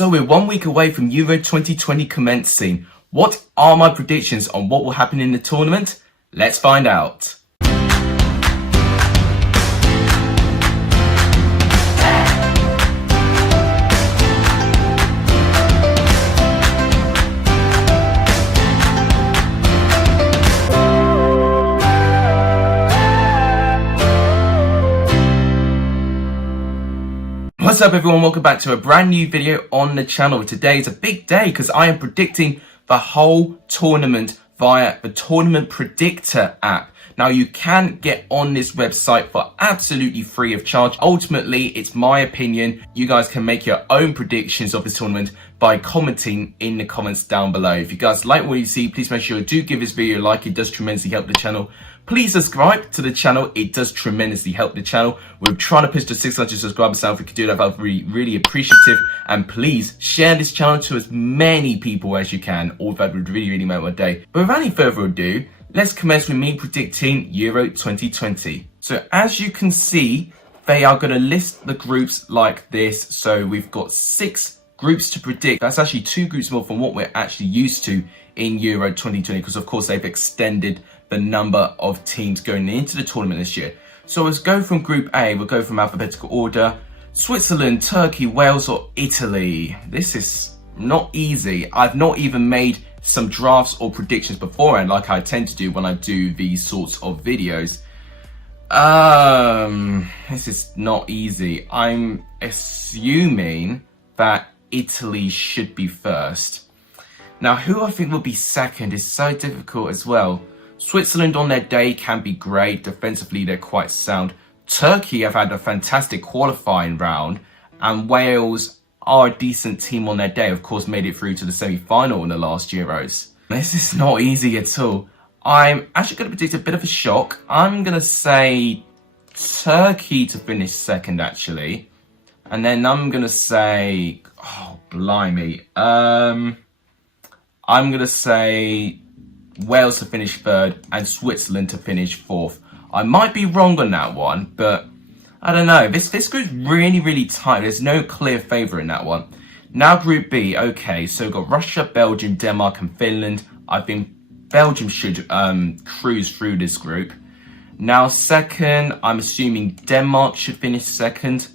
So we're 1 week away from Euro 2020 commencing. What are my predictions on what will happen in the tournament? Let's find out. What's up everyone, welcome back to a brand new video on the channel. Today is a big day because I am predicting the whole tournament via the Tournament Predictor app. Now you can get on this website for absolutely free of charge. Ultimately, it's my opinion. You guys can make your own predictions of this tournament by commenting in the comments down below. If you guys like what you see, please make sure you do give this video a like. It does tremendously help the channel. Please subscribe to the channel. It does tremendously help the channel. We're trying to push to 600 subscribers now. If we could do that, I'd be really appreciative. And please share this channel to as many people as you can. All that would really make my day. But without any further ado, let's commence with me predicting Euro 2020. So as you can see, they are going to list the groups like this. So we've got 6 groups to predict. That's actually 2 groups more than what we're actually used to in Euro 2020, because of course they've extended the number of teams going into the tournament this year. So let's go from Group A. We'll go from alphabetical order. Switzerland, Turkey, Wales or Italy. This is not easy. I've not even made some drafts or predictions beforehand like I tend to do when I do these sorts of videos. This is not easy. I'm assuming that Italy should be first. Now, who I think will be second is so difficult as well. Switzerland on their day can be great. Defensively, they're quite sound. Turkey have had a fantastic qualifying round. And Wales are a decent team on their day. Of course, made it through to the semi-final in the last Euros. This is not easy at all. I'm actually going to predict a bit of a shock. I'm going to say Turkey to finish second, actually. And then I'm going to say... oh, blimey. I'm going to say Wales to finish third and Switzerland to finish fourth. I might be wrong on that one, but I don't know. This group's really tight. There's no clear favourite in that one. Now Group B. Okay, so we've got Russia, Belgium, Denmark and Finland. I think Belgium should cruise through this group. Now second, I'm assuming Denmark should finish second.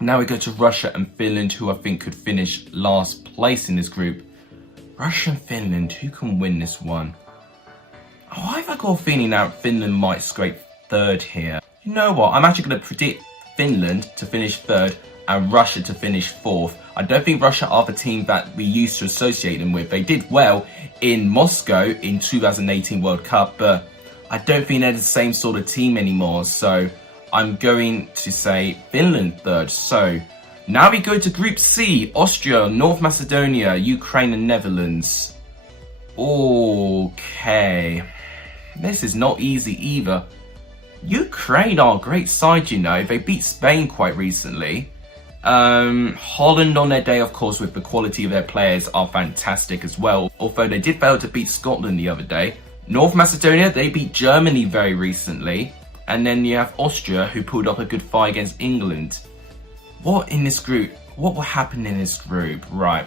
Now we go to Russia and Finland, who I think could finish last place in this group. Russia and Finland, who can win this one? Oh, I've got a feeling that Finland might scrape third here. You know what? I'm actually going to predict Finland to finish third and Russia to finish fourth. I don't think Russia are the team that we used to associate them with. They did well in Moscow in 2018 World Cup, but I don't think they're the same sort of team anymore. So I'm going to say Finland third. So now we go to Group C. Austria, North Macedonia, Ukraine and Netherlands. Okay. This is not easy either. Ukraine are a great side, you know. They beat Spain quite recently. Holland on their day, of course, with the quality of their players, are fantastic as well. Although they did fail to beat Scotland the other day. North Macedonia, they beat Germany very recently. And then you have Austria, who pulled up a good fight against England. What in this group? What will happen in this group? Right.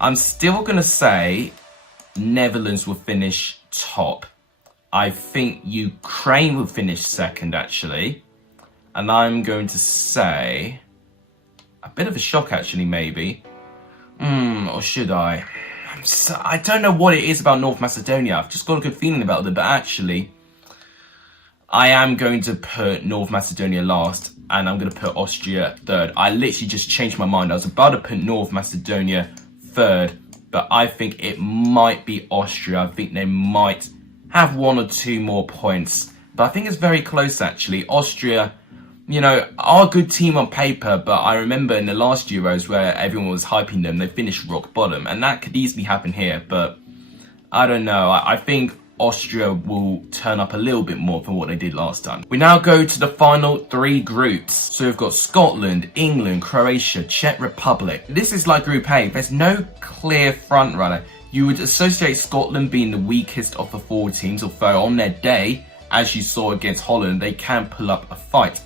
I'm still going to say Netherlands will finish top. I think Ukraine will finish second, actually. And I'm going to say... a bit of a shock, actually, maybe. Or should I? I don't know what it is about North Macedonia. I've just got a good feeling about it, but actually... I am going to put North Macedonia last, and I'm going to put Austria third. I literally just changed my mind. I was about to put North Macedonia third, but I think it might be Austria. I think they might have 1 or 2 more points, but I think it's very close, actually. Austria, you know, are a good team on paper, but I remember in the last Euros where everyone was hyping them, they finished rock bottom, and that could easily happen here, but I don't know. I think Austria will turn up a little bit more than what they did last time. We now go to the final 3 groups. So we've got Scotland, England, Croatia, Czech Republic. This is like Group A. There's no clear front runner. You would associate Scotland being the weakest of the 4 teams, although on their day, as you saw against Holland, they can pull up a fight.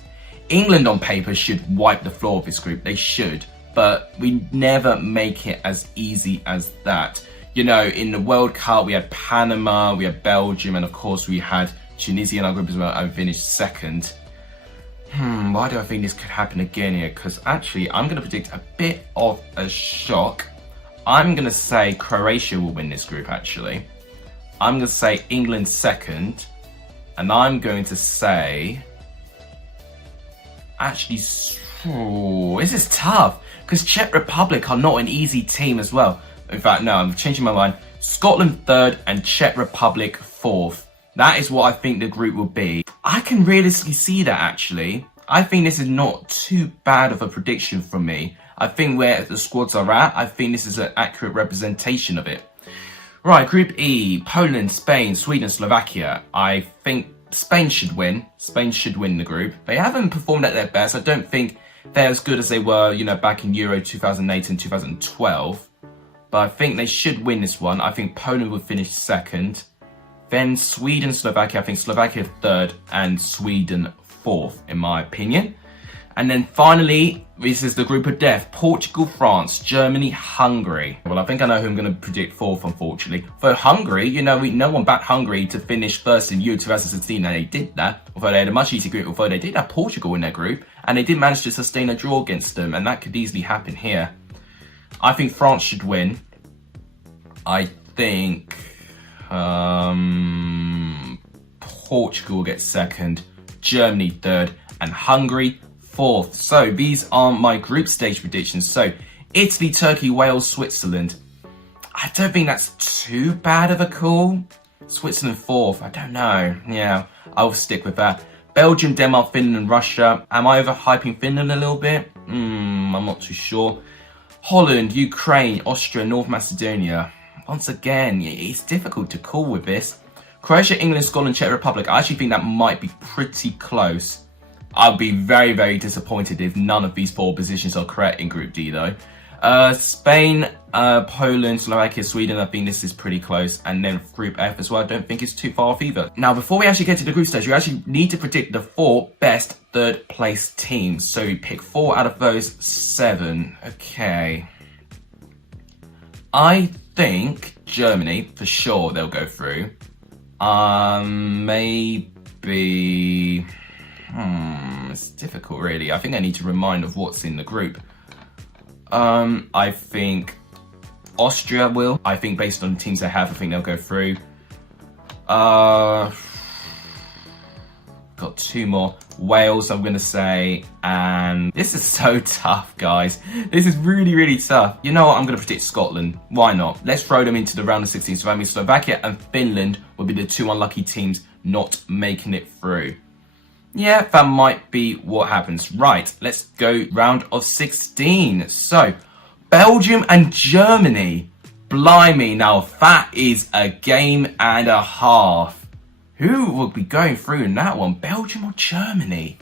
England on paper should wipe the floor of this group. They should. but we never make it as easy as that. You know, in the World Cup, we had Panama, we had Belgium, and of course we had Tunisia in our group as well, and finished second. Why do I think this could happen again here? Because actually, I'm going to predict a bit of a shock. I'm going to say Croatia will win this group, actually. I'm going to say England second. And I'm going to say... Actually, this is tough. Because Czech Republic are not an easy team as well. In fact, no, I'm changing my mind. Scotland third and Czech Republic fourth. That is what I think the group will be. I can realistically see that, actually. I think this is not too bad of a prediction from me. I think where the squads are at, I think this is an accurate representation of it. Right, Group E, Poland, Spain, Sweden, Slovakia. I think Spain should win. Spain should win the group. They haven't performed at their best. I don't think they're as good as they were, you know, back in Euro 2008 and 2012. But I think they should win this one. I think Poland will finish second. Then Sweden, Slovakia. I think Slovakia third and Sweden fourth, in my opinion. And then finally, this is the group of death. Portugal, France, Germany, Hungary. Well, I think I know who I'm going to predict fourth, unfortunately. For Hungary, you know, no one backed Hungary to finish first in Euro 2016, and they did that. Although they had a much easier group, although they did have Portugal in their group, and they did manage to sustain a draw against them, and that could easily happen here. I think France should win. I think Portugal gets second, Germany third, and Hungary fourth. So these are my group stage predictions. So Italy, Turkey, Wales, Switzerland. I don't think that's too bad of a call. Switzerland fourth. I don't know. Yeah, I'll stick with that. Belgium, Denmark, Finland, and Russia. Am I overhyping Finland a little bit? I'm not too sure. Holland, Ukraine, Austria, North Macedonia. Once again, it's difficult to call with this. Croatia, England, Scotland, Czech Republic. I actually think that might be pretty close. I'll be very, very disappointed if none of these four positions are correct in Group D, though. Spain, Poland, Slovakia, Sweden. I think this is pretty close. And then Group F as well. I don't think it's too far off either. Now, before we actually get to the group stage, we actually need to predict the 4 best third place teams. So we pick 4 out of those 7. Okay. I think Germany, for sure, they'll go through. Maybe... it's difficult, really. I think I need to remind of what's in the group. I think Austria will. I think based on the teams they have, I think they'll go through. Got 2 more. Wales, I'm going to say. And this is so tough, guys. This is really, really tough. You know what? I'm going to predict Scotland. Why not? Let's throw them into the round of 16. So that means Slovakia and Finland will be the 2 unlucky teams not making it through. Yeah, that might be what happens. Right, let's go round of 16. So, Belgium and Germany. Blimey, now that is a game and a half. Who will be going through in that one? Belgium or Germany?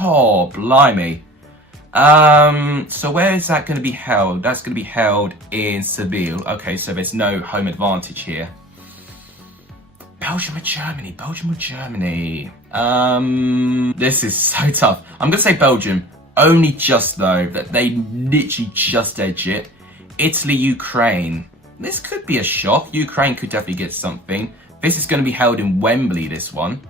Oh, blimey. So where is that going to be held? That's going to be held in Seville. Okay, so there's no home advantage here. Belgium or Germany? Belgium or Germany? This is so tough. I'm going to say Belgium. Only just, though, that they literally just edge it. Italy, Ukraine. This could be a shock. Ukraine could definitely get something. This is going to be held in Wembley, this one.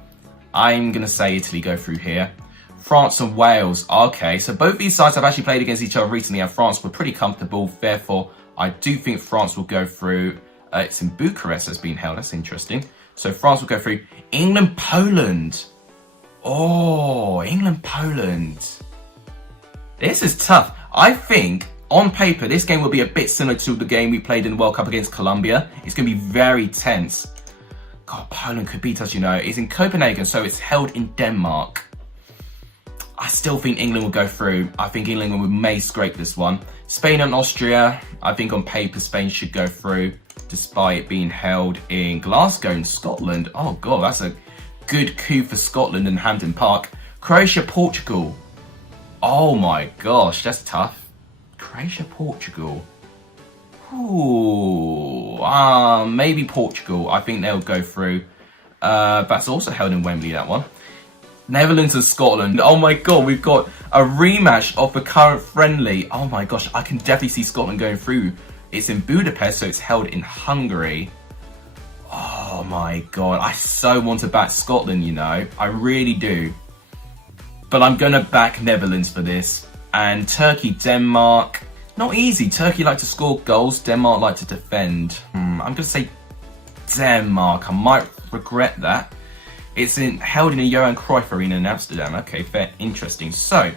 I'm going to say Italy go through here. France and Wales. Okay, so both these sides have actually played against each other recently, and France were pretty comfortable. Therefore, I do think France will go through. It's in Bucharest that's being held. That's interesting. So France will go through. England, Poland. Oh, England, Poland. This is tough. I think, on paper, this game will be a bit similar to the game we played in the World Cup against Colombia. It's going to be very tense. God, Poland could beat us, you know. It's in Copenhagen, so it's held in Denmark. I still think England will go through. I think England may scrape this one. Spain and Austria. I think on paper, Spain should go through, despite it being held in Glasgow in Scotland. Oh, God, that's a good coup for Scotland and Hampden Park. Croatia, Portugal. Oh, my gosh, that's tough. Croatia, Portugal. Ooh, maybe Portugal. I think they'll go through. That's also held in Wembley, that one. Netherlands and Scotland. Oh my god, we've got a rematch of the current friendly. Oh my gosh, I can definitely see Scotland going through. It's in Budapest, so it's held in Hungary. Oh my god, I so want to back Scotland, you know. I really do. But I'm going to back Netherlands for this. And Turkey, Denmark. Not easy. Turkey like to score goals. Denmark like to defend. I'm going to say Denmark. I might regret that. It's held in a Johan Cruyff Arena in Amsterdam. Okay, fair. Interesting. So,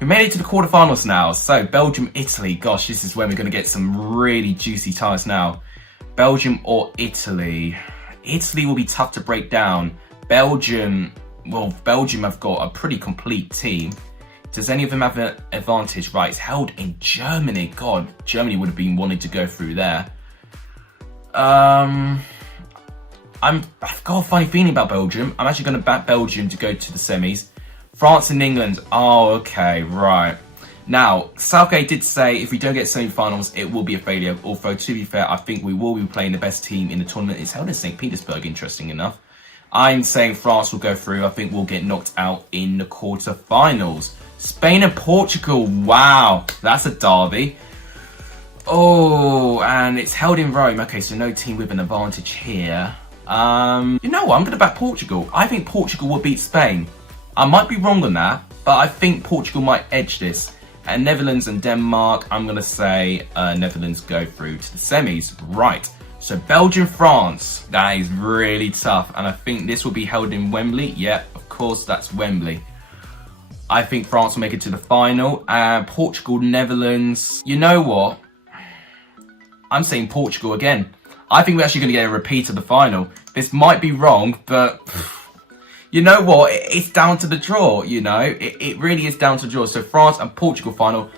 we made it to the quarterfinals now. So, Belgium, Italy. Gosh, this is where we're going to get some really juicy ties now. Belgium or Italy? Italy will be tough to break down. Belgium have got a pretty complete team. Does any of them have an advantage? Right, it's held in Germany. God, Germany would have been wanting to go through there. I've got a funny feeling about Belgium. I'm actually going to back Belgium to go to the semis. France and England. Oh, okay, right. Now, Southgate did say if we don't get semi-finals, it will be a failure. Although, to be fair, I think we will be playing the best team in the tournament. It's held in St. Petersburg, interesting enough. I'm saying France will go through. I think we'll get knocked out in the quarterfinals. Spain and Portugal. Wow, that's a derby. Oh, and it's held in Rome. Okay, so no team with an advantage here. You know what? I'm going to back Portugal. I think Portugal will beat Spain. I might be wrong on that, but I think Portugal might edge this. And Netherlands and Denmark, I'm going to say Netherlands go through to the semis. Right. So Belgium, France, that is really tough. And I think this will be held in Wembley. Yeah, of course, that's Wembley. I think France will make it to the final. Portugal, Netherlands. You know what? I'm saying Portugal again. I think we're actually going to get a repeat of the final. This might be wrong, but you know what? It's down to the draw, you know? It really is down to the draw. So France and Portugal final.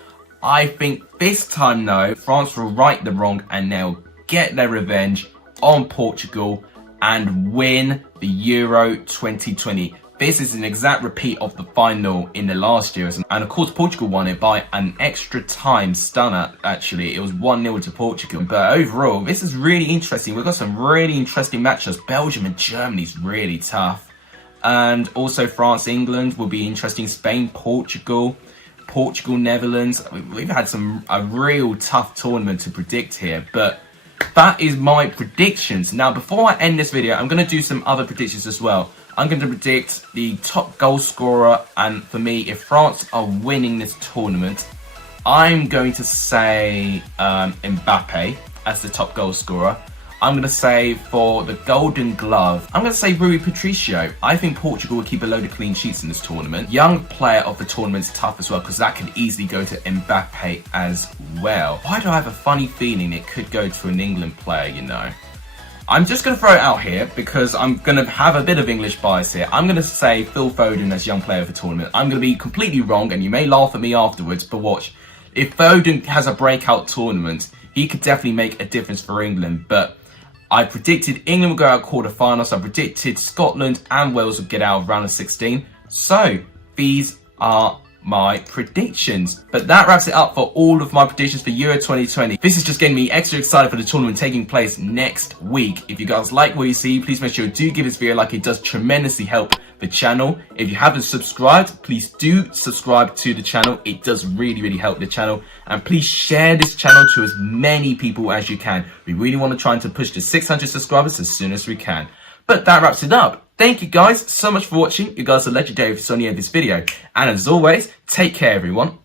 I think this time, though, France will right the wrong and they'll get their revenge on Portugal and win the Euro 2020. This is an exact repeat of the final in the last year. And of course, Portugal won it by an extra time stunner, actually. It was 1-0 to Portugal. But overall, this is really interesting. We've got some really interesting matchups. Belgium and Germany's really tough. And also France, England will be interesting. Spain, Portugal, Netherlands. We've had a real tough tournament to predict here. But that is my predictions. Now, before I end this video, I'm going to do some other predictions as well. I'm going to predict the top goal scorer, and for me, if France are winning this tournament, I'm going to say Mbappe as the top goal scorer. I'm going to say for the Golden Glove, I'm going to say Rui Patricio. I think Portugal will keep a load of clean sheets in this tournament. Young player of the tournament is tough as well, because that could easily go to Mbappe as well. Why do I have a funny feeling it could go to an England player, you know? I'm just going to throw it out here because I'm going to have a bit of English bias here. I'm going to say Phil Foden as young player of the tournament. I'm going to be completely wrong, and you may laugh at me afterwards, but watch. If Foden has a breakout tournament, he could definitely make a difference for England, but I predicted England will go out quarterfinals. I predicted Scotland and Wales will get out of round of 16. So these are my predictions. But that wraps it up for all of my predictions for Euro 2020. This is just getting me extra excited for the tournament taking place next week. If you guys like what you see, please make sure you do give this video a like. It does tremendously help the channel. If you haven't subscribed, please do subscribe to the channel. It does really help the channel. And please share this channel to as many people as you can. We really want to try and push to 600 subscribers as soon as we can. But that wraps it up. Thank you guys so much for watching. You guys are legendary if you saw any of this video. And as always, take care everyone.